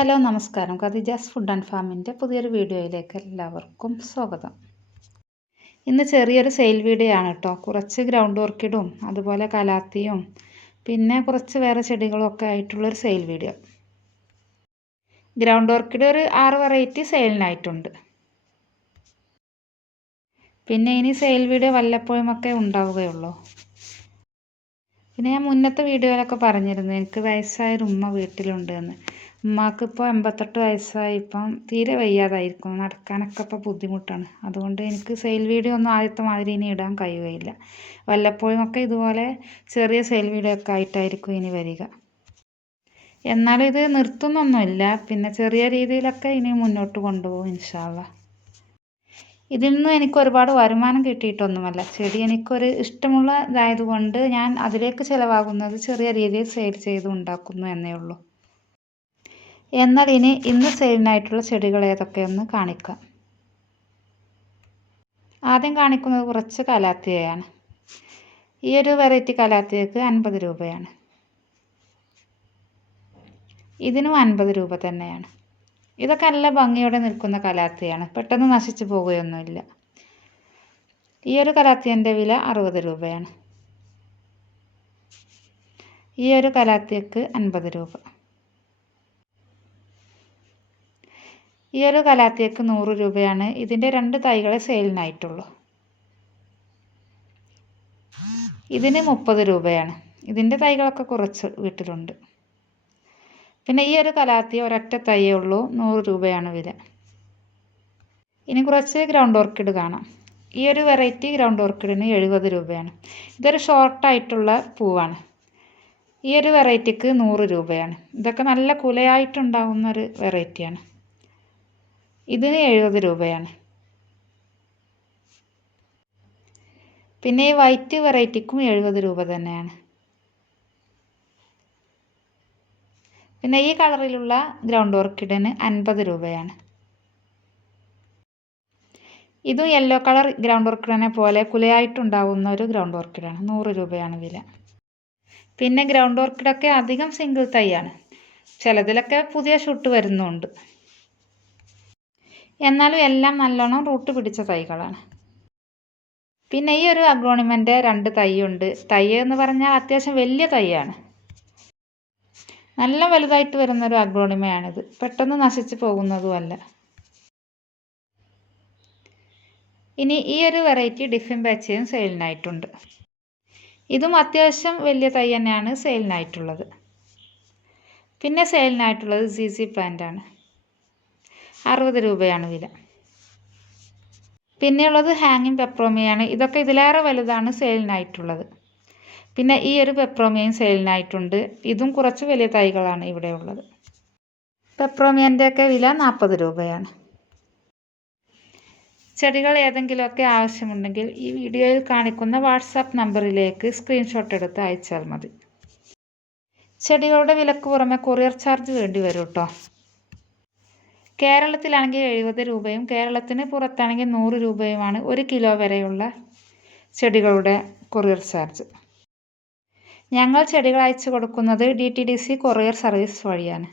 Hello നമസ്കാരം. കദിജാസ് food and ഫാമിന്റെ പുതിയൊരു വീഡിയോയിലേക്ക് എല്ലാവർക്കും സ്വാഗതം. ഇന്ന് ചെറിയൊരു സെയിൽ വീഡിയോ ആണ് കേട്ടോ. കുറച്ച് ഗ്രൗണ്ട് ഓർക്കിഡും അതുപോലെ കലാത്തിയും പിന്നെ കുറച്ച് വേറെ ചെടികളും ഒക്കെ ആയിട്ടുള്ളൊരു സെയിൽ വീഡിയോ. ഗ്രൗണ്ട് ഓർക്കിഡ് ഒരു ആറ് വെറൈറ്റി സെയിലിനായിട്ടുണ്ട്. പിന്നെ ഇനി സെയിൽ വീഡിയോ വല്ലപ്പോഴും ഒക്കെ ഉണ്ടാവുകയുള്ളൂ. പിന്നെ ഞാൻ മുന്നത്തെ വീഡിയോയിലൊക്കെ പറഞ്ഞിരുന്നു എനിക്ക് വയസ്സായൊരു ഉമ്മ വീട്ടിലുണ്ട് എന്ന്. ഉമ്മാക്ക് ഇപ്പോൾ എൺപത്തെട്ട് വയസ്സായി. ഇപ്പം തീരെ വയ്യാതായിരിക്കും നടക്കാനൊക്കെ ഇപ്പോൾ ബുദ്ധിമുട്ടാണ്. അതുകൊണ്ട് എനിക്ക് സെയിൽ വീഡിയോ ഒന്നും ആദ്യത്തെ മാതിരി ഇനി ഇടാൻ കഴിയുകയില്ല. വല്ലപ്പോഴും ഒക്കെ ഇതുപോലെ ചെറിയ സെയിൽ വീഡിയോ ഒക്കെ ആയിട്ടായിരിക്കും ഇനി വരിക. എന്നാലും ഇത് നിർത്തുന്നൊന്നുമില്ല. പിന്നെ ചെറിയ രീതിയിലൊക്കെ ഇനി മുന്നോട്ട് കൊണ്ടുപോകും ഇൻഷാല്ല ഇതിൽ നിന്ന് എനിക്ക് ഒരുപാട് വരുമാനം കിട്ടിയിട്ടൊന്നുമല്ല. ചെടി എനിക്കൊരു ഇഷ്ടമുള്ളതായതുകൊണ്ട് ഞാൻ അതിലേക്ക് ചിലവാകുന്നത് ചെറിയ രീതിയിൽ സെയിൽ ചെയ്ത് ഉണ്ടാക്കുന്നു എന്നേ ഉള്ളൂ. എന്നാൽ ഇനി ഇന്ന് സെയിലിനായിട്ടുള്ള ചെടികൾ ഏതൊക്കെയെന്ന് കാണിക്കാം. ആദ്യം കാണിക്കുന്നത് കുറച്ച് കലാത്തിയയാണ്. ഈ ഒരു വെറൈറ്റി കലാത്തിയക്ക് അൻപത് രൂപയാണ്. ഇതിനും അൻപത് രൂപ തന്നെയാണ്. ഇതൊക്കെ നല്ല ഭംഗിയോടെ നിൽക്കുന്ന കലാത്തിയാണ്. പെട്ടെന്ന് നശിച്ചു പോവുകയൊന്നുമില്ല ഈ ഒരു കലാത്തിയന്റെ വില അറുപത് രൂപയാണ്. ഈ ഒരു കലാത്തിയക്ക് അൻപത് രൂപ. ഈ ഒരു കലാത്തിയക്ക് നൂറ് രൂപയാണ്. ഇതിന്റെ രണ്ട് തൈകളെ സെയിലിനായിട്ടുള്ളൂ. ഇതിന് മുപ്പത് രൂപയാണ്. ഇതിന്റെ തൈകളൊക്കെ കുറച്ച് വീട്ടിലുണ്ട്. പിന്നെ ഈ ഒരു കലാത്തി ഒരൊറ്റ തൈയേ ഉള്ളൂ. നൂറ് രൂപയാണ് വില. ഇനി കുറച്ച് ഗ്രൗണ്ട് ഓർക്കിഡ് കാണാം. ഈ ഒരു വെറൈറ്റി ഗ്രൗണ്ട് ഓർക്കിഡിന് എഴുപത് രൂപയാണ്. ഇതൊരു ഷോർട്ടായിട്ടുള്ള പൂവാണ്. ഈ ഒരു വെറൈറ്റിക്ക് നൂറ് രൂപയാണ്. ഇതൊക്കെ നല്ല കുലയായിട്ടുണ്ടാകുന്ന ഒരു വെറൈറ്റിയാണ്. ഇതിന് എഴുപത് രൂപയാണ്. പിന്നെ ഈ വൈറ്റ് വെറൈറ്റിക്കും എഴുപത് രൂപ തന്നെയാണ്. പിന്നെ ഈ കളറിലുള്ള ഗ്രൗണ്ട് ഓർക്കിഡിന് അൻപത് രൂപയാണ്. ഇതും യെല്ലോ കളർ ഗ്രൗണ്ട് ഓർക്കിഡിനെ പോലെ കുലയായിട്ടുണ്ടാവുന്ന ഒരു ഗ്രൗണ്ട് ഓർക്കിഡാണ്. നൂറ് രൂപയാണ് വില. പിന്നെ ഗ്രൗണ്ട് ഓർക്കിഡൊക്കെ അധികം സിംഗിൾ തൈയാണ് ചിലതിലൊക്കെ പുതിയ ഷൂട്ട് വരുന്നുണ്ട്. എന്നാലും എല്ലാം നല്ലോണം റൂട്ട് പിടിച്ച തൈകളാണ്. പിന്നെ ഈ ഒരു അഗ്രോണിമെന്റെ രണ്ട് തൈയുണ്ട്. തൈ എന്ന് പറഞ്ഞാൽ അത്യാവശ്യം വലിയ തൈയാണ്. നല്ല വലുതായിട്ട് വരുന്നൊരു അഗ്രോണിമയാണിത് പെട്ടെന്ന് നശിച്ചു പോകുന്നതുമല്ല. ഇനി ഈ ഒരു വെറൈറ്റി ഡിഫിൻ ബാച്ചയും സെയിലിനായിട്ടുണ്ട് ഇതും അത്യാവശ്യം വലിയ തൈ തന്നെയാണ് സെയിലിനായിട്ടുള്ളത് പിന്നെ സെയിലിനായിട്ടുള്ളത് സി സി പ്ലാന്റ് ആണ്. അറുപത് രൂപയാണ് വില. പിന്നെയുള്ളത് ഹാങ്ങിങ് പെപ്രോമിയാണ്. ഇതൊക്കെ ഇതിലേറെ വലുതാണ് സെയിലിനായിട്ടുള്ളത്. പിന്നെ ഈ ഒരു പെപ്രോമിയയും സെയിലിനായിട്ടുണ്ട്. ഇതും കുറച്ച് വലിയ തൈകളാണ് ഇവിടെ ഉള്ളത്. പെപ്രോമിയന്റെയൊക്കെ വില നാൽപ്പത് രൂപയാണ്. ചെടികൾ ഏതെങ്കിലുമൊക്കെ ആവശ്യമുണ്ടെങ്കിൽ ഈ വീഡിയോയിൽ കാണിക്കുന്ന വാട്സാപ്പ് നമ്പറിലേക്ക് സ്ക്രീൻഷോട്ട് എടുത്ത് അയച്ചാൽ മതി. ചെടികളുടെ വിലക്ക് പുറമെ കൊറിയർ ചാർജ് വേണ്ടി വരും കേട്ടോ. കേരളത്തിലാണെങ്കിൽ എഴുപത് രൂപയും കേരളത്തിന് പുറത്താണെങ്കിൽ നൂറ് രൂപയുമാണ് ഒരു കിലോ വരെയുള്ള ചെടികളുടെ കൊറിയർ ചാർജ്. ഞങ്ങൾ ചെടികൾ അയച്ചു കൊടുക്കുന്നത് D T D C courier service വഴിയാണ്.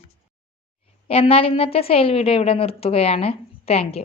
എന്നാൽ ഇന്നത്തെ സെയിൽ വീഡിയോ ഇവിടെ നിർത്തുകയാണ്. താങ്ക്